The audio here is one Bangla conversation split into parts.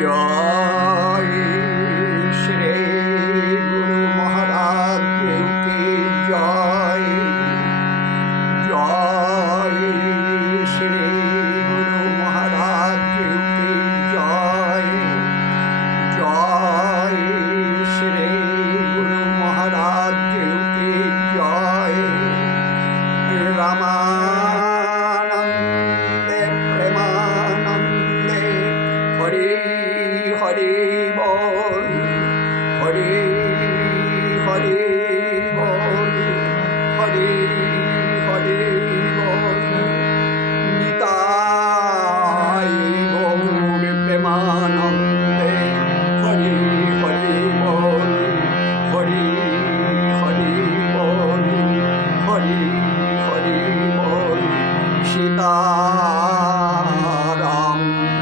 जय श्री गुरु महाराज की जय। जय श्री गुरु महाराज की जय। जय श्री गुरु महाराज की जय। रामानंदे प्रेमानंदे हरि हरि बोल। हरि हरि बोल। हरि हरि बोल। निताय गौर प्रेमानंदे हरि हरि बोल। हरि हरि बोल। हरि हरि बोल। सीताराम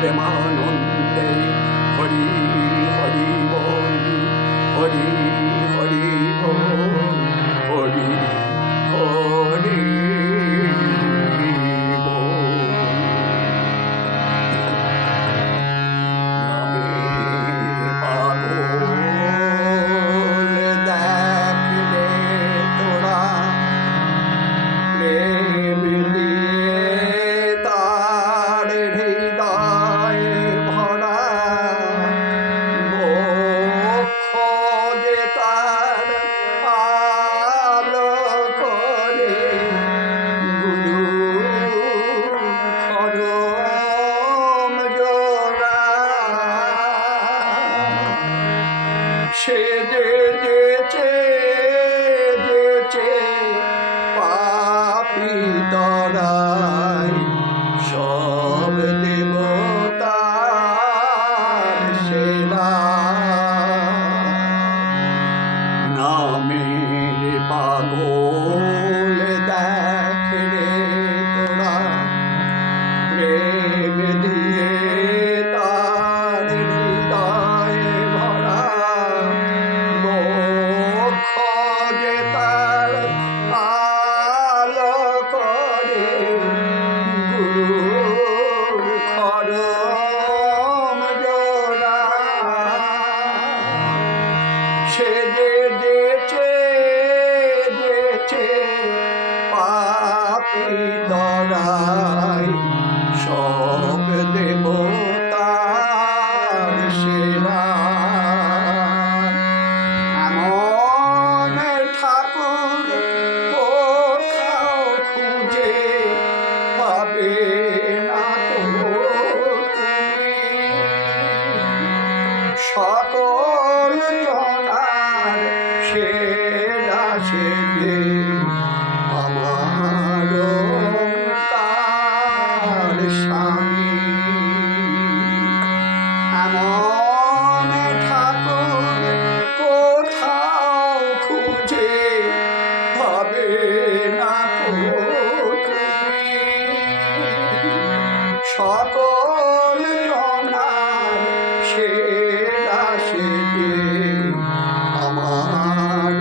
प्रेमानंदे हरि हरि बोल। हरि हरि बोल। हरि हरि बोल। पागल देख रे तोरा प्रेम দিয়ে তার হৃদয় ভরা। মোক্ষ যে তার আলো করে গুরু খরম জোড়া। সে যে যেচে যেচে পাপী তরাই সব দেবতার সেরা। নামের পাগল দেখ রে তোরা প্রেম দিয়ে তার হৃদয় ভরা। মোক্ষ যে তার আলো করে গুরুর খরম জোড়া। সে যে যেচে যেচে পাপী তরাই সব দেবতার সেরা। এমন ঠাকুর কোথাও খুঁজে পাবে না তো তুমি। সকল জনার সেরা সেজে আমার কার স্বামী। এমন ঠাকুর কোথাও খুঁজে পাবে না তো তুমি। সকল জনার সেরা সেজে আমার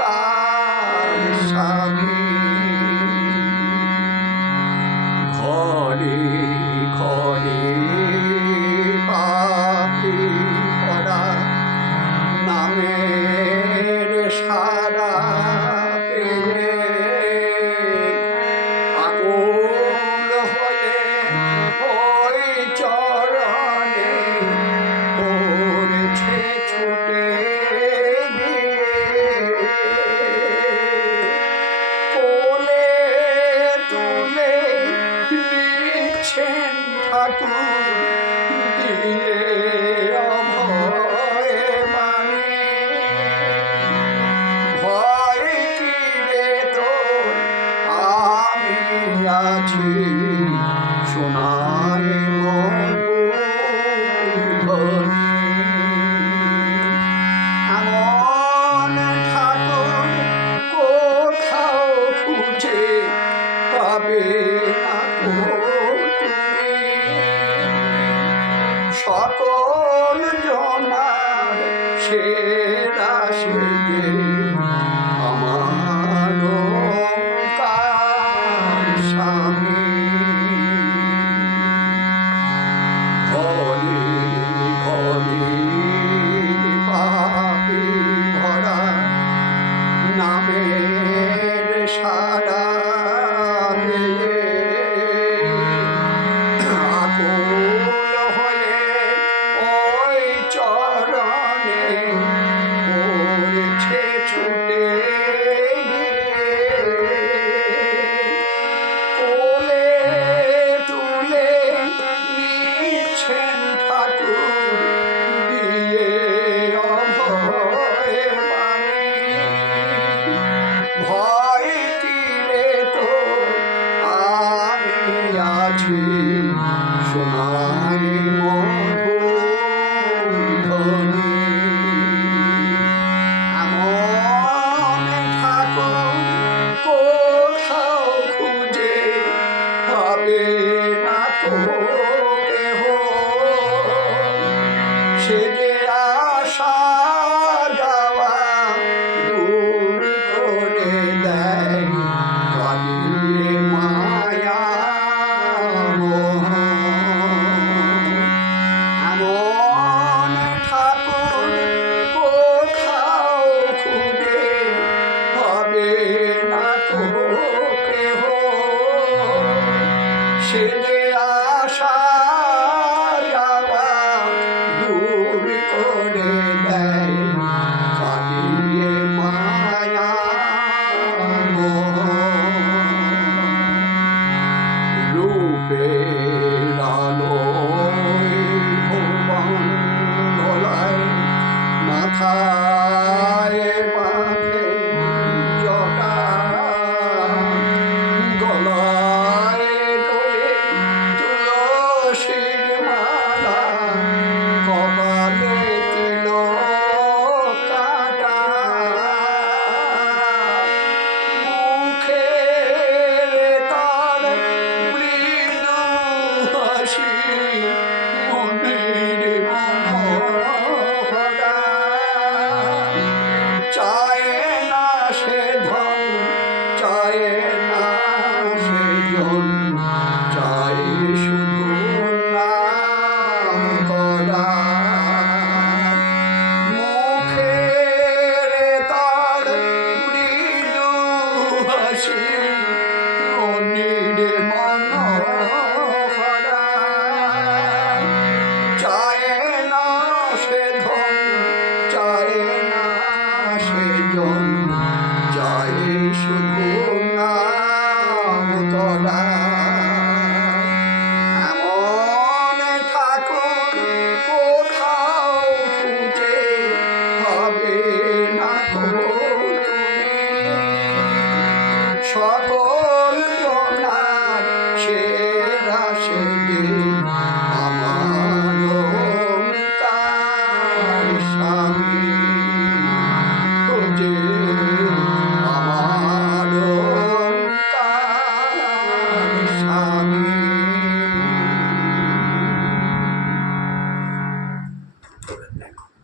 কার স্বামী। ঘরে ঘরে পাপী পড়া নামের সারা পেয়ে আকুল হয়ে ওই চরণে পড়ছে ছুটে গিয়ে। কোলে তুলে নিচ্ছেন ঠাকুর দিয়ে অভয় বাণী। ভয় কি রে তোর আমি আছি শোনাই মধুর ধ্বনি। এমন ঠাকুর কোথাও খুঁজে পাবে না তো তুমি। সকল জনার সেরা সেজে আমার কার স্বামী। কাছে শোনায় মধুর ধ্বনি। এমন ঠাকুর কোথাও খুঁজে পাবে না তো কেহ, সে যে আশা যাওয়া দূর করে দেয় কাটিয়ে মায়া মোহ। এমন ঠাকুর কোথাও খুঁজে পাবে না তো কেহ, সে যে আশা যাওয়া দূর করে দেয় কাটিয়ে মায়া মোহ। রূপে